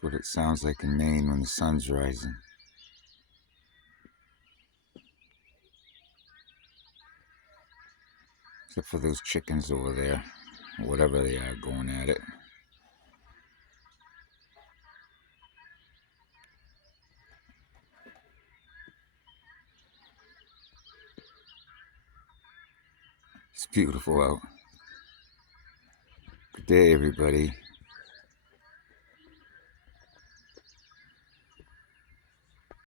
That's what it sounds like in Maine when the sun's rising. Except for those chickens over there, or whatever they are, going at it. It's beautiful out. Good day, everybody.